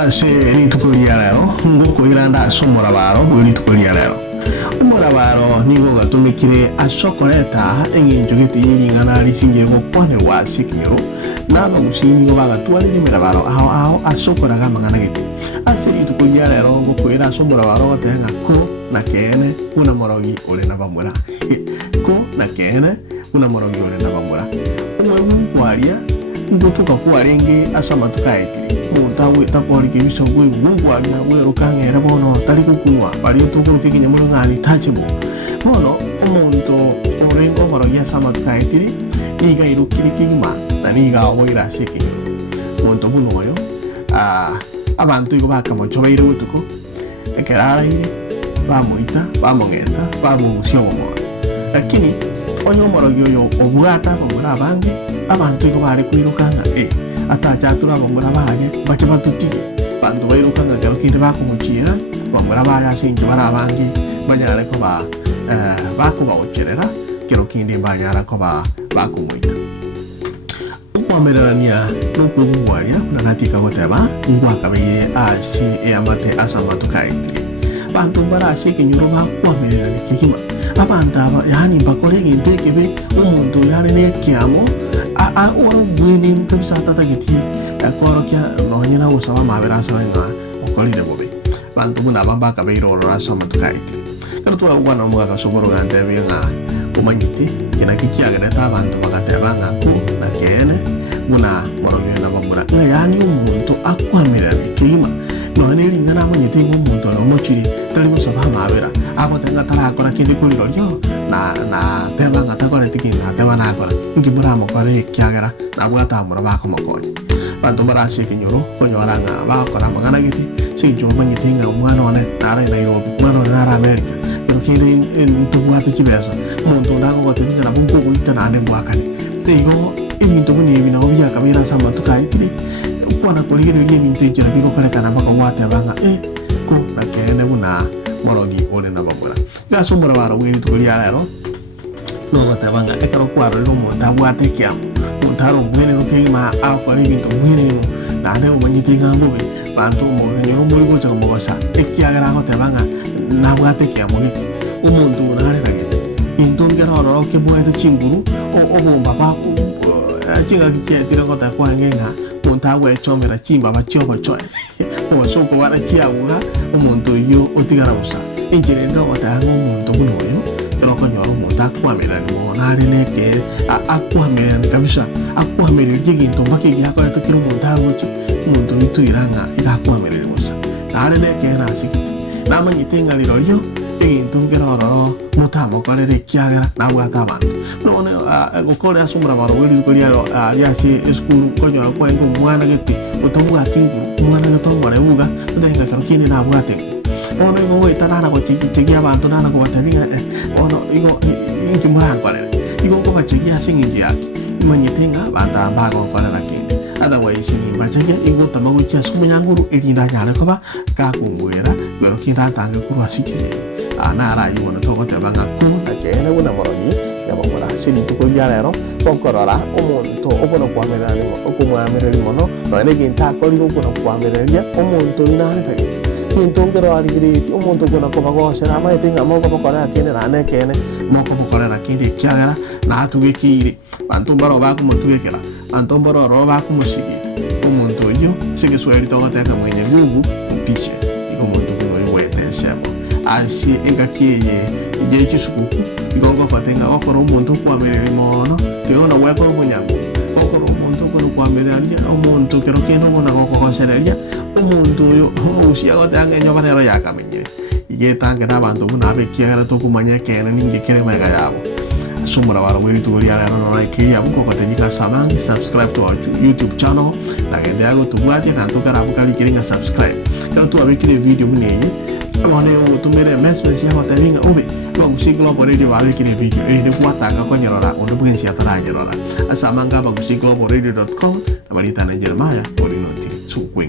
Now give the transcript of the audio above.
ase rituko ria lero ngukwira ndacomora baro bwi rituko ria lero umora baro nigo gatumikire acokoreta eng'encho getiring'ana risingire gukwanirwa ase ekinyoro n'abagusii nigo bagatwarire baro aho acokoraga amang'ana gete ase rituko ria lero ngukwira acomora baro goteba ng'a ko na kene buna morogi ore na bamura ko na kene buna morogi ore na bamura umwe gukwaria ngutuka kwaria ingi asoma tukaetiri muntawe tapori kibisho gwe gungwaria werukang'era bono tari gukunwa bari tukuruke kinyamuro ng'ani touchable bono omonto orengo morogi asoma tukaetiri iga irukiri kigima na niga oboira ase ekinyoro monto buno oyo abantu igo bakamochobeire gutuko ekeraraire bamoita bamong'eta bamugusia obomoa lakini onye omorogi oyo obwata abamura abange abantu igo bare kwirukanga atachatura abamura baye bache batutige bantu bairukanga kero kinde bakumuchira bamura baye asinje bara abange banyare ko bakubaocherera kero kinde banyara ko bakumuita ukwamererania n'okwegugwaria kunagatika goteba ngwakabeire ase amate asamatukaitire bantu bara ase ekinyoro bakwamererania kigima abantu aba yani bakore egento ekebe omonto yare nekiamo ora bwini kabisa tatagiti akorokia nonye na gusaba mabera asaba nga okolire bobe bantu buna bamba kabeire orora soma tukaitire kero twagwana mugaga soboro gante binga umanyiti kina kikiagereta abantu bagateba nga ko na kene buna moroge na bamura nga yani omonto akwamererania kigima none ringana amanyete omonto omochiri tari gusaba mabera agotenga tarakora kindi kuriro ryo na teba ngatakora tikinga teba nakora ngibura mokore kiagera nabwatamura bakomokonya bantu barashe kinyoro konyoranga bakora magana giti sinjo manyete nga umwana one nara Nairobi mwana one nara America kindi ntubwate kibeza omonto ndango gotenga na bunko guita nande mwakani tigo ebintu buni ebina obya kabira sama tukaitire ukwana kuligireria ebintu ejira bikokorekana mpaka watebanga ko nakene buna morogi ore na bamura gasomora baro bwiri tukuria lero no batebanga ekero kwarorero omonto abwate kiamo montaro mwene rukegima akora ebintu mwene nande omanyite ng'ambobe bantu omogenyoro muri gocha omogosa ekiagera gotebanga nabwate kiamo giti omonto narera giti into ngerororo kebwete chinguru obomba baku chinga kietire gota kwangenga montawe chomera chimba bachioba choe osoko bara chiabuga omonto yo otigara busa injire ndo otanga omonto buno yo kero konyoro omonto akwamera ni monare neke akwamera kabisa akwamera iginto mbake gyakora tukiro montawe omonto bituiranga igakwamera busa nare neke na sikiti namanyite ngaliro ryo eginto ngerororo mutamo korere kiagera nabwata abantu none gukora asumura baro wiri kuriaro aliase school konyora kwengo mwana gete utobuga tingu mwana gatongore buga ndenga karukine nabwate ono igo itarana go chiki abantu nana go batabinga ono igo inkimurankorera igo ko bachigia singi yake imanyitenga banda bago korera kinde otherwise ni bachage igo tamago chia sumunyanguru irinda nyara koba kakungwera bero kindatanga kurwa sikize nara yibona togotebanga ku nakene buna morogi yabamura shiri tukuria lero konkorora omonto obona kwamererania okumwamereri mono none ginta akori gukuna kwamereria omonto inare pegete intongero arigiriti omonto kuna kobagosera amaetinga moko bokora kene rane kene moko bokorera kindi kiagera na atugikire bantu baro bakumutugekera bantu baro ro bakumusigita omonto yo sigesweri togoteka mwenye nguvu piche omonto kuno wetensemo asi engakeye ije chisukuku igongo kwatenga okoro omonto kwamereri mono tiona wekoro munyango okoro omonto kono kwamereria omonto kero keno bona gokogosereria omonto yo usia gotanga nyobanero yakamenye ije tange nabantu buna bekiagara tokumanya kene ninge kere mega yabo asumura baro wiri tugoria lero no like ya buko kotebika samangi subscribe to our YouTube channel na gende ago tubwate kanto karabu kali kiringa subscribe kero tu abekire video muneye amone utumere message ya hotelinga obe bagusiglo radio abekire video ende kwataka konyerora ondo bwensi ataranyerora asamanga bagusiglo radio.com na balita na Jeremiah orinotiri sukwe